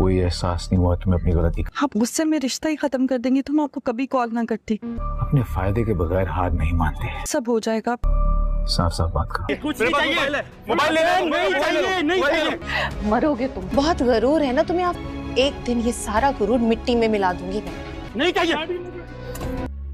कोई एहसास नहीं हुआ तुम्हें अपनी गलती का। आप मुझसे में रिश्ता ही खत्म कर देंगी तो मैं आपको कभी कॉल ना करती। अपने फायदे के बगैर हार नहीं मानते। सब हो जाएगा। साफ साफ बात कर। कुछ नहीं चाहिए, मोबाइल नहीं चाहिए। मरोगे तुम। बहुत गरूर है ना तुम्हें, आप एक दिन ये सारा गुरूर मिट्टी में मिला दूंगी मैं। नहीं चाहिए।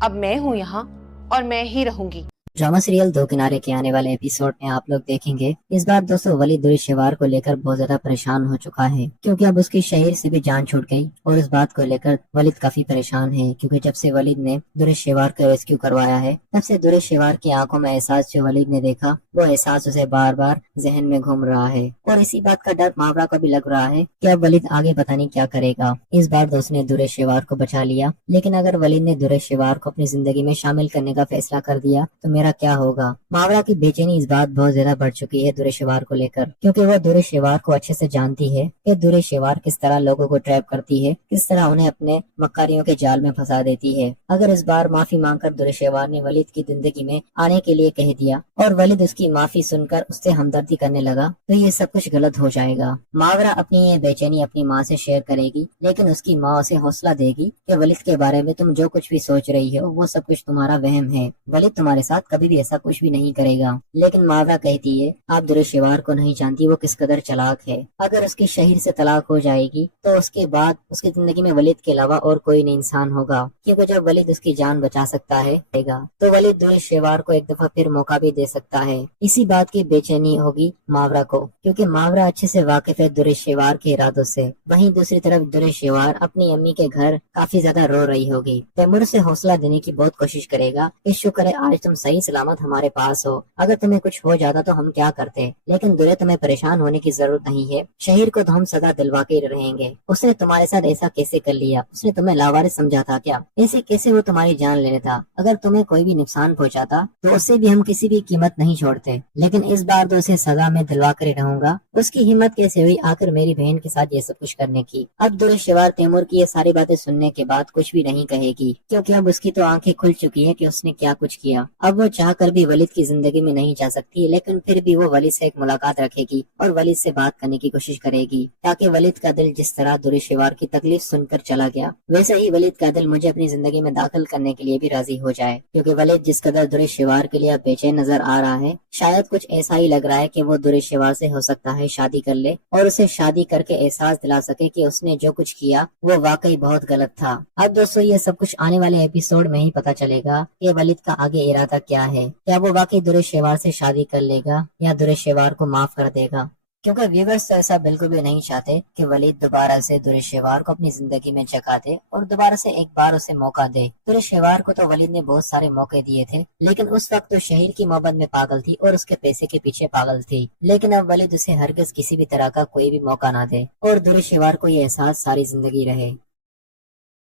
अब मैं हूँ यहाँ और मैं ही रहूंगी। ड्रामा सीरियल दो किनारे के आने वाले एपिसोड में आप लोग देखेंगे इस बार दोस्तों वलीद दुरेशेवार को लेकर बहुत ज्यादा परेशान हो चुका है, क्योंकि अब उसकी शहर से भी जान छूट गई। और इस बात को लेकर वलीद काफी परेशान है, क्योंकि जब से वलीद ने दुरेशेवार को रेस्क्यू करवाया है तब से दुरेशेवार की आंखों में एहसास जो वलीद ने देखा वो एहसास उसे बार बार जहन में घूम रहा है। और इसी बात का डर मावरा को भी लग रहा है कि अब वलीद आगे पता नहीं क्या करेगा। इस बार दोस्त ने दुरेशेवार को बचा लिया, लेकिन अगर वलीद ने दुरेशेवार को अपनी जिंदगी में शामिल करने का फैसला कर दिया तो मेरा क्या होगा। मावरा की बेचैनी इस बात बहुत ज्यादा बढ़ चुकी है दुरेशेवार को लेकर, क्योंकि वो दुरेशेवार को अच्छे से जानती है कि दुरेशेवार किस तरह लोगों को ट्रैप करती है, किस तरह उन्हें अपने मक्कारियों के जाल में फंसा देती है। अगर इस बार माफी मांगकर दुरेशेवार ने वलीद की जिंदगी में आने के लिए कह दिया और वलीद उसकी माफी सुनकर उससे हमदर्दी करने लगा तो ये सब कुछ गलत हो जाएगा। मावरा अपनी ये बेचैनी अपनी माँ से शेयर करेगी, लेकिन उसकी माँ उसे हौसला देगी कि वलीद के बारे में तुम जो कुछ भी सोच रही हो वो सब कुछ तुम्हारा वहम है, वलीद तुम्हारे साथ कभी भी ऐसा कुछ भी नहीं करेगा। लेकिन मावरा कहती है आप दुरेशेवार को नहीं जानती वो किस कदर चालाक है। अगर उसकी शहीर से तलाक हो जाएगी तो उसके बाद उसकी जिंदगी में वलीद के अलावा और कोई नहीं इंसान होगा, क्योंकि जब वलीद उसकी जान बचा सकता है तो वलीद दुरेशेवार को एक दफा फिर मौका भी दे सकता है। इसी बात की बेचैनी होगी मावरा को, क्योंकि मावरा अच्छे से वाकिफ है दुरेशेवार के इरादों से। वहीं दूसरी तरफ दुरेशेवार अपनी अम्मी के घर काफी ज्यादा रो रही होगी। तैमूर से हौसला देने की बहुत कोशिश करेगा कि शुक्र है आज तुम सही सलामत हमारे पास हो, अगर तुम्हें कुछ हो जाता तो हम क्या करते, लेकिन दुरे तुम्हें परेशान होने की जरूरत नहीं है, शहीर को तो हम सदा दिलवा के रहेंगे। उसने तुम्हारे साथ ऐसा कैसे कर लिया, उसने तुम्हें लावारिस समझा था क्या, ऐसे कैसे वो तुम्हारी जान ले लेता। अगर तुम्हें कोई भी नुकसान पहुंचाता तो उससे भी हम किसी भी कीमत नहीं छोड़ते, लेकिन इस बार तो उसे सदा में दिलवा कर रहूंगा। उसकी हिम्मत कैसे हुई आखिर मेरी बहन के साथ ये सब कुछ करने की। अब दुरेशेवार तैमूर की ये सारी बातें सुनने के बाद कुछ भी नहीं कहेगी, क्योंकि अब उसकी तो आंखें खुल चुकी है कि उसने क्या कुछ किया। अब वो चाह कर भी वलीद की जिंदगी में नहीं जा सकती, लेकिन फिर भी वो वलीद से एक मुलाकात रखेगी और वलीद से बात करने की कोशिश करेगी, ताकि वलीद का दिल जिस तरह दुरेशेवार की तकलीफ सुनकर चला गया वैसे ही वलीद का दिल मुझे अपनी जिंदगी में दाखिल करने के लिए भी राजी हो जाए। क्योंकि वलीद जिस कदर दुरेशेवार के लिए बेचैन नजर आ रहा है, शायद कुछ ऐसा ही लग रहा है कि वो दुरेशेवार से हो सकता है शादी कर ले और उसे शादी करके एहसास दिला सके कि उसने जो कुछ किया वो वाकई बहुत गलत था। अब दोस्तों ये सब कुछ आने वाले एपिसोड में ही पता चलेगा कि वलीद का आगे इरादा क्या है। क्या वो वाकई दुरेशेवार से शादी कर लेगा या दुरेशेवार को माफ कर देगा, क्योंकि व्यूअर्स तो ऐसा बिल्कुल भी नहीं चाहते कि वलीद दोबारा से दुरेशेवार को अपनी जिंदगी में जगा दे और दोबारा से एक बार उसे मौका दे। दुरेशेवार को तो वलीद ने बहुत सारे मौके दिए थे, लेकिन उस वक्त तो शहीर की मोहब्बत में पागल थी और उसके पैसे के पीछे पागल थी। लेकिन अब वलीद उसे हरगिज किसी भी तरह का कोई भी मौका ना दे और दुरेशेवार को ये एहसास सारी जिंदगी रहे।